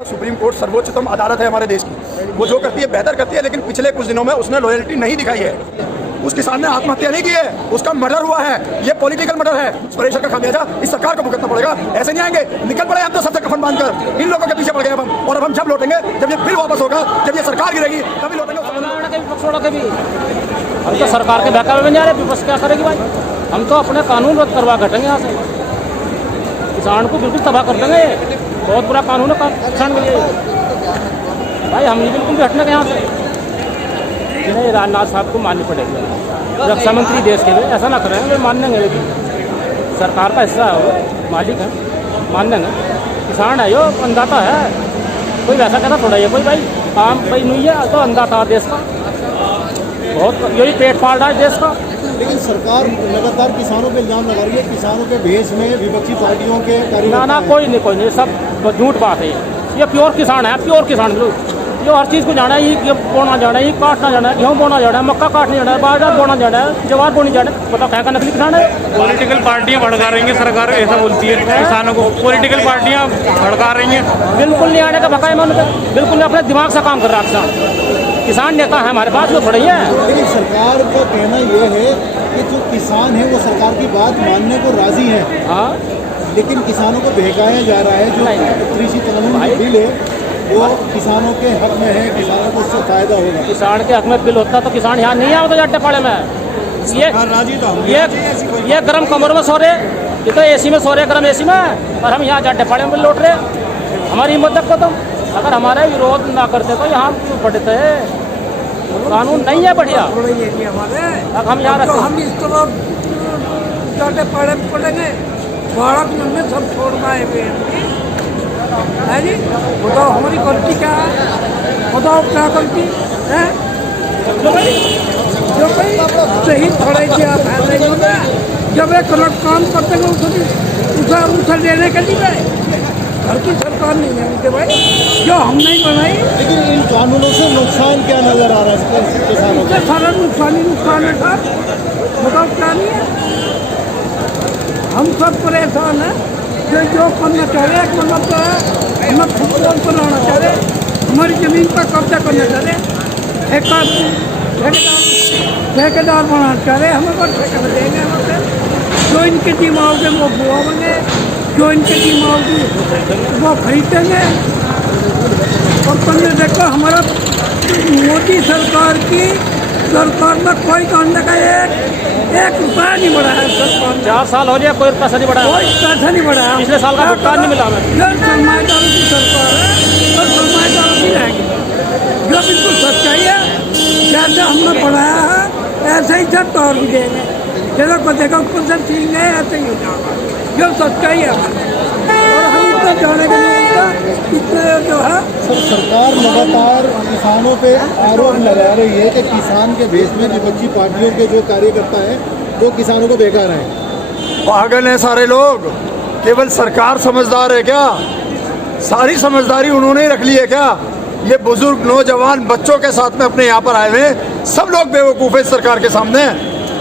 Supreme court सर्वोच्चतम अदालत है हमारे देश की। वो जो करती है बेहतर करती है, लेकिन पिछले कुछ दिनों में उसने लॉयल्टी नहीं दिखाई है। उस किसान ने आत्महत्या नहीं की है, उसका मर्डर हुआ है। ये पॉलिटिकल मर्डर है। प्रेशर का खामियाजा इस सरकार को भुगतना पड़ेगा। ऐसे नहीं आएंगे, निकल पड़े हम तो सबसे कफन बांधकर। इन लोगों के पीछे पड़ गए अब हम, और अब हम जब लौटेंगे, जब ये बिल वापस होगा, जब ये सरकार गिरेगी, तभी लौटेंगे। हम तो सरकार के बहकावे में नहीं आ रहे, विपक्ष क्या करेगी भाई? हम तो अपने कानून रद्द करवा घटेंगे यहाँ से, किसान को बिल्कुल तबाह कर देंगे। बहुत बुरा कानून है किसान के लिए भाई। हम नहीं बिल्कुल भी हटने के यहाँ से, जिन्हें राजनाथ साहब को माननी पड़ेगी। रक्षा मंत्री देश के लिए ऐसा ना करें, वे मान लेंगे, लेकिन सरकार का हिस्सा है, वो मालिक है, मान लेंगे। किसान है, यो अन्नदाता है, कोई वैसा कहता थोड़ा ये कोई भाई काम भाई नहीं है, तो अन्नदाता देश का बहुत यही पेट पाल रहा है देश का। लेकिन सरकार लगातार किसानों पे इल्जाम लगा रही है, किसानों के भेष में विपक्षी पार्टियों के ना कोई नहीं, सब झूठ बात है। ये प्योर किसान है, प्योर किसान लोग जो हर चीज़ को जाना है। ये बोना जाना है, ये काटना जाना है, गेहूँ बोना जाना है, मक्का काटने जाना है, बाजरा बोना जाना है, जवार बोनी जाना है। पता क्या का नकली किसान है। पॉलिटिकल पार्टियां भड़का रही हैं, सरकार ऐसा बोलती है किसानों को। पॉलिटिकल पार्टियां भड़का रही हैं। बिल्कुल नहीं आने का बकाया मन, बिल्कुल नहीं, अपने दिमाग से काम कर रहा है किसान नेता है हमारे पास, वो थोड़ी है। लेकिन सरकार का कहना ये है कि जो किसान है वो सरकार की बात मानने को राजी है। हाँ, लेकिन किसानों को बहकाया जा रहा है। जो कृषि कानून बिल है वो किसानों के हक में है, किसानों को उससे फायदा होगा। किसान के हक में बिल होता तो किसान यहाँ नहीं आता जाटे पाड़े में। ये गर्म कमरों में सो रहे, ये तो एसी में सो रहे, गर्म एसी में, और हम यहाँ जाटे पाड़े में लौट रहे। हमारी हिम्मत देखो तुम, अगर हमारा विरोध ना करते तो यहाँ पड़ते। कानून नहीं है बढ़िया, अब हम यहाँ रखते, हम इस तरह जाटे पाड़े में पड़ेंगे। बाढ़ में सब छोड़ना है जी। बताओ हमारी गलती क्या है, बताओ क्या गलती है? जो भाई सही थोड़े से आप है, जब एक काम करते हैं उसे लेने के लिए घर की सरकार नहीं है उनके भाई, जो हम नहीं बनाई। लेकिन इन कानूनों से नुकसान क्या नजर आ रहा है किसानों को? सारा नुकसान है सर, बताओ क्या नहीं है। हम सब परेशान हैं। जो करना चाह रहे हैं, मतलब तो है हमें फुटबॉल बनाना चाह रहे, हमारी ज़मीन पर कब्जा करना चाह रहे, ठेकेदार बनाना चाह रहे, हमें बस ठेका देंगे हमसे। जो इनके दिमाग में वो बुआ बने, जो इनके दिमाग में वो खरीदेंगे। और तुमने देखो हमारा मोदी सरकार में कोई कांड का एक रुपया नहीं बढ़ा है। 4 साल हो गया, कोई पैसा नहीं बढ़ा, कोई पैसा नहीं बढ़ा है। पिछले साल का भुगतान नहीं मिला हमें। सरमाएदारों की सरकार है और सरमाएदारों की रहेगी। जो बिल्कुल सच्चाई है, जैसे हमने बढ़ाया है ऐसे ही सब तौर भी देंगे। जैसा को देखा उसको सब ठीक है, ऐसे ही हो जाएगा। जो सच्चाई है, और हम इतना जाने के लिए इतने जो है। सर, सरकार लगातार किसानों पे आरोप लगा रही है कि किसान के भेष में विपक्षी पार्टियों के जो कार्यकर्ता हैं वो किसानों को बहका रहे हैं। पागल हैं सारे लोग। केवल सरकार समझदार है क्या? सारी समझदारी उन्होंने ही रख ली है क्या? ये बुजुर्ग, नौजवान, बच्चों के साथ में अपने यहाँ पर आए हुए सब लोग बेवकूफ़ है सरकार के सामने।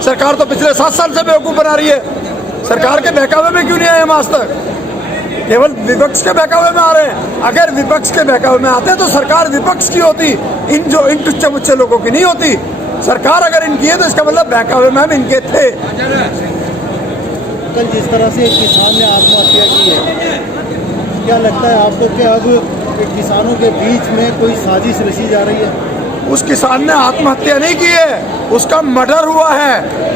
सरकार तो पिछले 7 साल से बेवकूफ़ बना रही है। सरकार के बहकावे में क्यों नहीं आए हम आज तक? केवल विपक्ष के बहकावे में आ रहे हैं। अगर विपक्ष के बहकावे में आते तो सरकार विपक्ष की होती, इन टुच्चे मुच्चे लोगों की नहीं होती। सरकार अगर इनकी है तो इसका मतलब बहकावे में हम इनके थे। कल जिस तरह से एक किसान ने आत्महत्या की है, क्या लगता है आपको कि अब किसानों के बीच में कोई साजिश रची जा रही है? उस किसान ने आत्महत्या नहीं की है, उसका मर्डर हुआ है।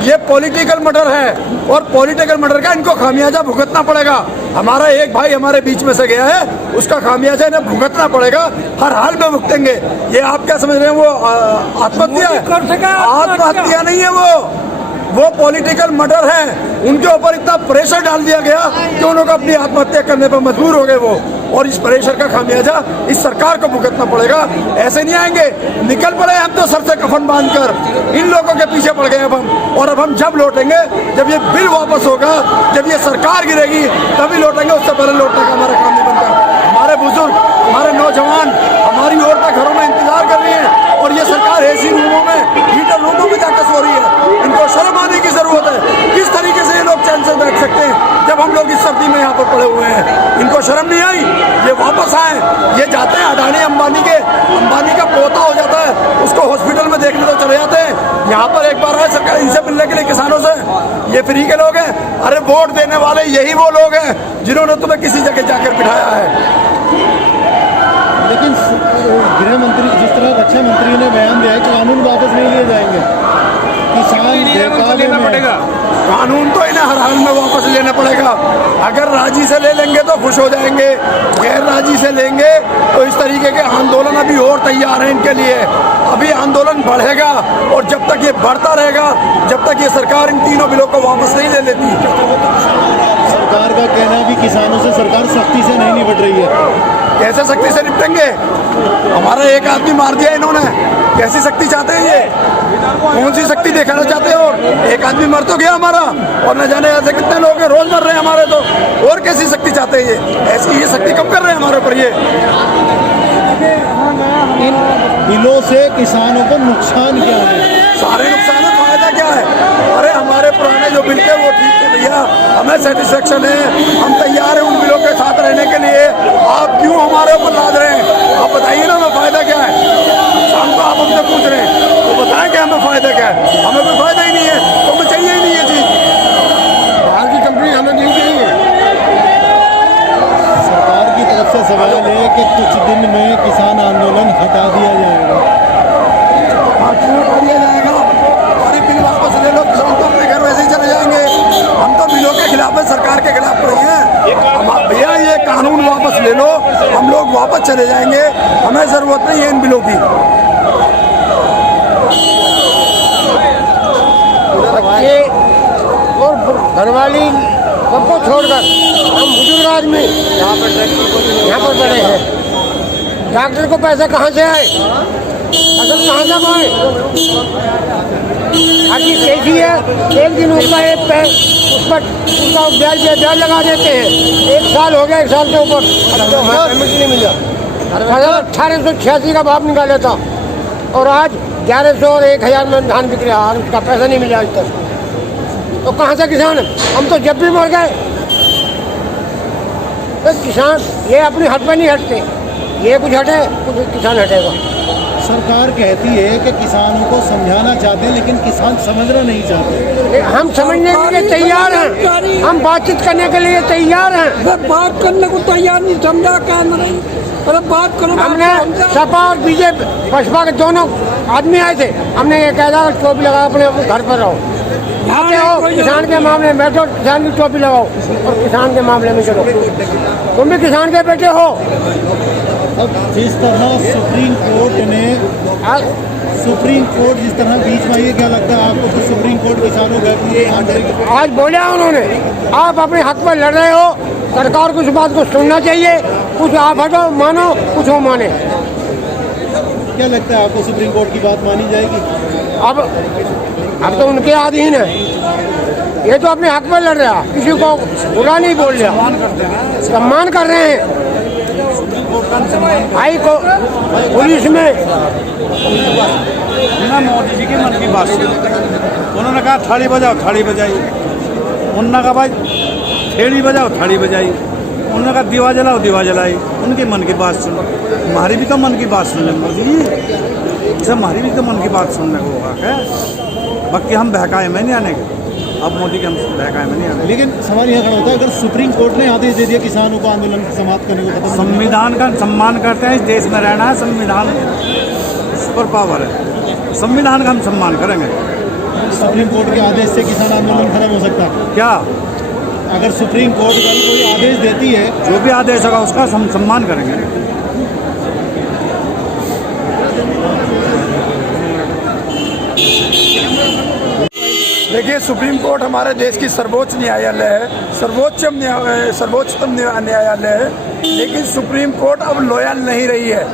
ये पॉलिटिकल मर्डर है, और पॉलिटिकल मर्डर का इनको खामियाजा भुगतना पड़ेगा। हमारा एक भाई हमारे बीच में से गया है, उसका खामियाजा इन्हें भुगतना पड़ेगा, हर हाल में भुगतेंगे। ये आप क्या समझ रहे हैं? वो आत्महत्या है? आत्महत्या नहीं है, वो पॉलिटिकल मर्डर है। उनके ऊपर इतना प्रेशर डाल दिया गया कि उन्होंने अपनी आत्महत्या करने पर मजबूर हो गए वो, और इस प्रेशर का खामियाजा इस सरकार को भुगतना पड़ेगा। ऐसे नहीं आएंगे, निकल पड़े हम तो सर से कफन बांधकर। इन लोगों के पीछे पड़ गए अब हम, और अब हम जब लौटेंगे, जब ये बिल वापस होगा, जब ये सरकार गिरेगी, तभी लौटेंगे। उससे पहले लौटने का हमारा काम नहीं बनता। हमारे बुजुर्ग, हमारे नौजवान, हमारी औरतें घरों में इंतजार कर रही है, और ये सरकार एसी रूमों में, हीटर रूमों में जाकर सो रही है। इनको शर्म आने की जरूरत है। किस तरीके से ये लोग चैन से कैसे बैठ सकते हैं जब हम लोग इस सर्दी में यहाँ पर पड़े हुए हैं? इनको शर्म नहीं आई? ये वापस आए, ये जाते हैं अडानी अंबानी का पोता हो जाता है, उसको हॉस्पिटल में देखने तो चले जाते हैं। यहाँ पर एक बार आए सरकार इनसे मिलने के लिए किसानों से, ये फ्री के लोग हैं। अरे वोट देने वाले यही वो लोग हैं जिन्होंने तुम्हें किसी जगह जाकर बिठाया है। लेकिन गृह मंत्री, जिस तरह रक्षा मंत्री ने बयान दिया है, कानून वापस नहीं लिए जाएंगे, किसान लेना पड़ेगा। कानून तो इन्हें हर हाल में वापस लेना पड़ेगा। अगर राजी से ले लेंगे तो खुश हो जाएंगे, गैर राजी से लेंगे तो इस तरीके के आंदोलन अभी और तैयार हैं इनके लिए। अभी आंदोलन बढ़ेगा और जब तक ये बढ़ता रहेगा, जब तक ये सरकार इन तीनों बिलों को वापस नहीं ले लेती। सरकार का कहना है भी किसानों से सरकार सख्ती से नहीं निपट रही है। कैसे सख्ती से निपटेंगे? हमारा एक आदमी मार दिया इन्होंने, कैसी शक्ति चाहते हैं ये? कौन सी शक्ति दिखाना चाहते हो? एक आदमी मर तो गया हमारा, और न जाने ऐसे कितने लोग हैं रोज मर रहे हैं हमारे, तो और कैसी शक्ति चाहते हैं ये? ऐसी ये शक्ति कम कर रहे हैं हमारे ऊपर ये। इन बिलों से किसानों को नुकसान क्या है? सारे नुकसान है, फायदा क्या है? अरे हमारे पुराने जो बिल थे वो ठीक थे भैया, हमें सेटिस्फेक्शन है, हम तैयार हैं उन बिलों के साथ रहने के लिए। आप क्यों हमारे ऊपर लाद रहे हैं? आप बताइए ना, हमें फायदा क्या है? शाम को आप हमसे पूछ रहे हैं तो बताएं कि हमें फायदा क्या है? हमें कोई फायदा ही नहीं है, तो हमें चाहिए ही नहीं ये चीज़। बाहर की कंपनी हमें नहीं चाहिए। सरकार की तरफ से सवाल है कि कुछ दिन में किसान आंदोलन हटा दिया जाएगा। हाँ, क्यों हटा दिया जाएगा? अरे बिल वापस ले लो, किसान तो अपने घर वैसे ही चले जाएंगे। हम तो बिलों के खिलाफ है, सरकार के खिलाफ नहीं है। भैया ये कानून वापस ले लो, हम लोग वापस चले जाएंगे, हमें जरूरत नहीं है इन बिलों की। बच्चे और घरवाली सबको छोड़कर हम बुजुर्ग आदमी यहाँ पर बड़े हैं। डॉक्टर को पैसे कहाँ से आए? असल कहाँ से आए? आखिर कैसी है? एक दिन उसका उस पर उसका ब्याज लगा देते हैं। 1 साल हो गया, 1 साल के ऊपर तो हमें पेमेंट नहीं मिला। 1886 का भाव निकाला था और आज 1100 और 1000 में धान बिक रहा है, उसका पैसा नहीं मिला आज तक। तो कहाँ से किसान? हम तो जब भी मर गए। तो किसान ये अपनी हट पर नहीं हटते, ये कुछ हटे कुछ किसान हटेगा। सरकार कहती है कि किसानों को समझाना चाहते हैं, लेकिन किसान समझना नहीं चाहते। हम समझने के लिए तैयार हैं, हम बातचीत करने के लिए तैयार हैं। बात करने को तैयार नहीं, समझा क्या नहीं? अरे बात करो। हमने सपा और बीजेपी बसपा के दोनों आदमी आए थे, हमने ये कहा था टोपी लगा अपने घर पर रहो, आते हो किसान के मामले में बैठो, किसान की टोपी लगाओ और किसान के मामले में चलो। तुम भी किसान के बेटे हो। अब जिस तरह सुप्रीम कोर्ट जिस तरह बीच में, ये क्या लगता है आपको कि सुप्रीम कोर्ट किसानों का आज बोला उन्होंने, आप अपने हक पर लड़ रहे हो, सरकार को इस बात को सुनना चाहिए। कुछ आप हटो मानो, कुछ हो माने। क्या लगता है आपको सुप्रीम कोर्ट की बात मानी जाएगी? अब तो उनके अधीन है, ये तो अपने हक पर लड़ रहा, किसी को बुरा नहीं बोल रहा, सम्मान कर रहे हैं। भाई को पुलिस में ना मोदी जी के मन की बात सुनी, उन्होंने कहा थाली बजाओ, थाली बजाई। उन्होंने कहा भाई ठेड़ी बजाओ, थाली बजाई। उन्होंने कहा दीवा जलाओ, दीवा जलाई। उनके मन की बात सुनो, हमारी भी तो मन की बात सुन ले मोदी जी, हमारी भी तो मन की बात सुनने को होगा क्या? बाकी हम बहकाए में नहीं आने के, अब मोदी के हम बहकाए में नहीं आने। लेकिन सवाल यह खड़ा होता है, अगर सुप्रीम कोर्ट ने आदेश दे दिया किसानों को आंदोलन समाप्त करने को, खत्म, संविधान का सम्मान करते हैं, इस देश में रहना है, संविधान सुपर पावर है, संविधान का हम सम्मान करेंगे। सुप्रीम कोर्ट के आदेश से किसान आंदोलन खत्म हो सकता है क्या? अगर सुप्रीम कोर्ट कल कोई आदेश देती है, जो भी आदेश होगा उसका हम सम्मान करेंगे। देखिए, सुप्रीम कोर्ट हमारे देश की सर्वोच्च न्यायालय है, सर्वोच्चतम न्यायालय है, लेकिन सुप्रीम कोर्ट अब लॉयल नहीं रही है।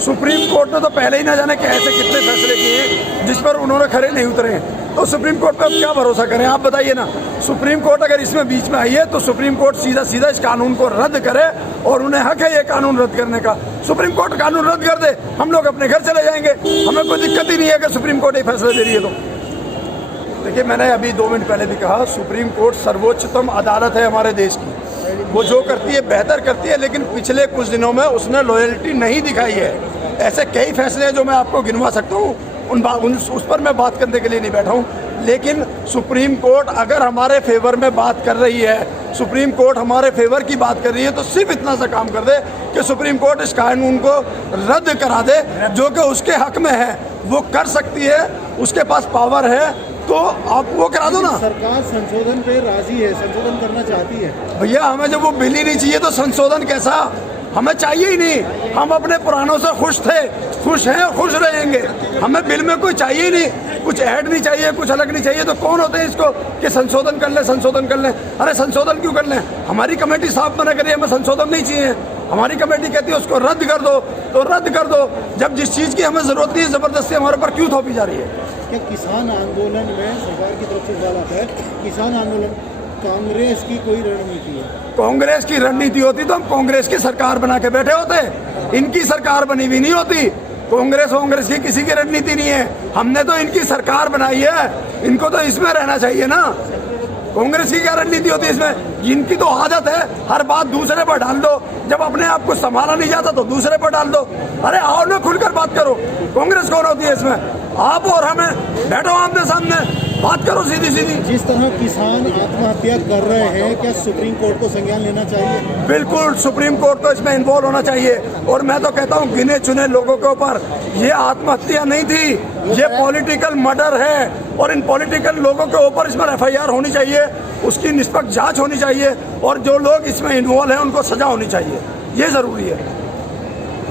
सुप्रीम कोर्ट ने तो पहले ही ना जाने कैसे कितने फैसले किए जिस पर उन्होंने खड़े नहीं उतरे, तो सुप्रीम कोर्ट पे अब क्या भरोसा करें? आप बताइए ना। सुप्रीम कोर्ट अगर इसमें बीच में आई है तो सुप्रीम कोर्ट सीधा सीधा इस कानून को रद्द करे, और उन्हें हक है ये कानून रद्द करने का। सुप्रीम कोर्ट कानून रद्द कर दे, हम लोग अपने घर चले जाएंगे, हमें कोई दिक्कत ही नहीं है अगर सुप्रीम कोर्ट ये फैसला दे रही है तो। देखिए, मैंने अभी 2 मिनट पहले भी कहा, सुप्रीम कोर्ट सर्वोच्चतम अदालत है हमारे देश की। वो जो करती है बेहतर करती है, लेकिन पिछले कुछ दिनों में उसने लॉयल्टी नहीं दिखाई है। ऐसे कई फैसले हैं जो मैं आपको गिनवा सकता हूँ, उस पर मैं बात करने के लिए नहीं बैठा हूँ। लेकिन सुप्रीम कोर्ट अगर हमारे फेवर में बात कर रही है, सुप्रीम कोर्ट हमारे फेवर की बात कर रही है, तो सिर्फ इतना सा काम कर दे कि सुप्रीम कोर्ट इस कानून को रद्द करा दे, जो कि उसके हक में है। वो कर सकती है, उसके पास पावर है, तो आप वो करा दो ना। सरकार संशोधन पे राजी है, संशोधन करना चाहती है। भैया, हमें जब वो बिल ही नहीं चाहिए तो संशोधन कैसा? हमें चाहिए ही नहीं। हम अपने पुरानों से खुश थे, खुश हैं और खुश रहेंगे। हमें बिल में कोई चाहिए ही नहीं, कुछ ऐड नहीं चाहिए, कुछ अलग नहीं चाहिए। तो कौन होते हैं इसको कि संशोधन कर ले, संशोधन कर ले? अरे संशोधन क्यों कर लें? हमारी कमेटी साफ मना करिए, हमें संशोधन नहीं चाहिए। हमारी कमेटी कहती है उसको रद्द कर दो, तो रद्द कर दो। जब जिस चीज़ की हमें ज़रूरत नहीं है, ज़बरदस्ती हमारे ऊपर क्यों थोपी जा रही है? क्या किसान आंदोलन में सरकार की तरफ से सवाल आता है, किसान आंदोलन कांग्रेस की कोई रणनीति है? कांग्रेस की रणनीति होती तो हम कांग्रेस की सरकार बना के बैठे होते। इनकी सरकार बनी हुई नहीं होती। कांग्रेस की किसी की रणनीति नहीं है। हमने तो इनकी सरकार बनाई है, इनको तो इसमें रहना चाहिए ना। कांग्रेस की क्या रणनीति होती है इसमें? इनकी तो आदत है हर बात दूसरे पर डाल दो। जब अपने आप को संभाला नहीं जाता तो दूसरे पर डाल दो। अरे आओ ना, खुलकर बात करो। कांग्रेस कौन होती है इसमें? आप और हमें बैठो आमने सामने, बात करो सीधी सीधी। जिस तरह किसान आत्महत्या कर रहे हैं, क्या सुप्रीम कोर्ट को संज्ञान लेना चाहिए? बिल्कुल, सुप्रीम कोर्ट को इसमें इन्वॉल्व होना चाहिए। और मैं तो कहता हूँ गिने चुने लोगों के ऊपर ये आत्महत्या नहीं थी, ये पॉलिटिकल मर्डर है। और इन पॉलिटिकल लोगों के ऊपर इसमें FIR होनी चाहिए, उसकी निष्पक्ष जांच होनी चाहिए, और जो लोग इसमें इन्वॉल्व हैं उनको सजा होनी चाहिए। ये ज़रूरी है।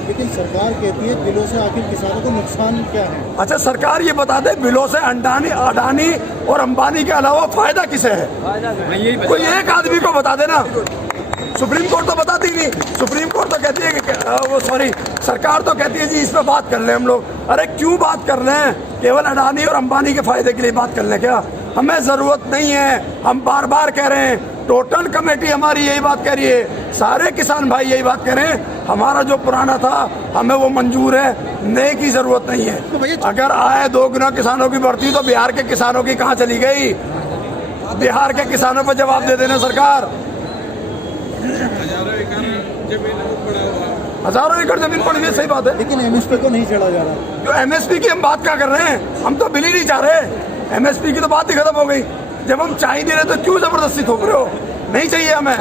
लेकिन सरकार कहती है बिलों से आखिर किसानों को नुकसान क्या है? अच्छा, सरकार ये बता दे बिलों से अडानी और अंबानी के अलावा फायदा किसे है? कोई एक आदमी को बता देना। सुप्रीम कोर्ट तो बताती नहीं। सुप्रीम कोर्ट तो कहती है कि सरकार तो कहती है जी इस पे बात कर ले हम लोग। अरे क्यों बात कर रहे हैं? केवल अडानी और अंबानी के फायदे के लिए बात कर ले क्या? हमें ज़रूरत नहीं है। हम बार बार कह रहे हैं, टोटल कमेटी हमारी यही बात कह रही है, सारे किसान भाई यही बात कह रहे हैं, हमारा जो पुराना था हमें वो मंजूर है, नए की ज़रूरत नहीं है। अगर आए 2 गुना किसानों की बढ़ती तो बिहार के किसानों की कहाँ चली गई? बिहार के किसानों पर जवाब दे देना सरकार। हजारों एकड़ जमीन पड़ी है, सही बात है। लेकिन MSP को नहीं चढ़ा जा रहा। जो MSP की हम बात क्या कर रहे हैं? हम तो बिल ही नहीं चाह रहे। MSP की तो बात ही खत्म हो गई। जब हम चाह ही नहीं रहे तो क्यों जबरदस्ती थोप रहे हो? नहीं चाहिए हमें,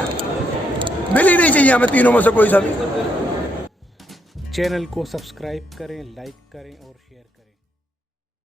बिल ही नहीं चाहिए हमें, तीनों में से कोई सा भी। चैनल को सब्सक्राइब करें, लाइक करें और शेयर करें।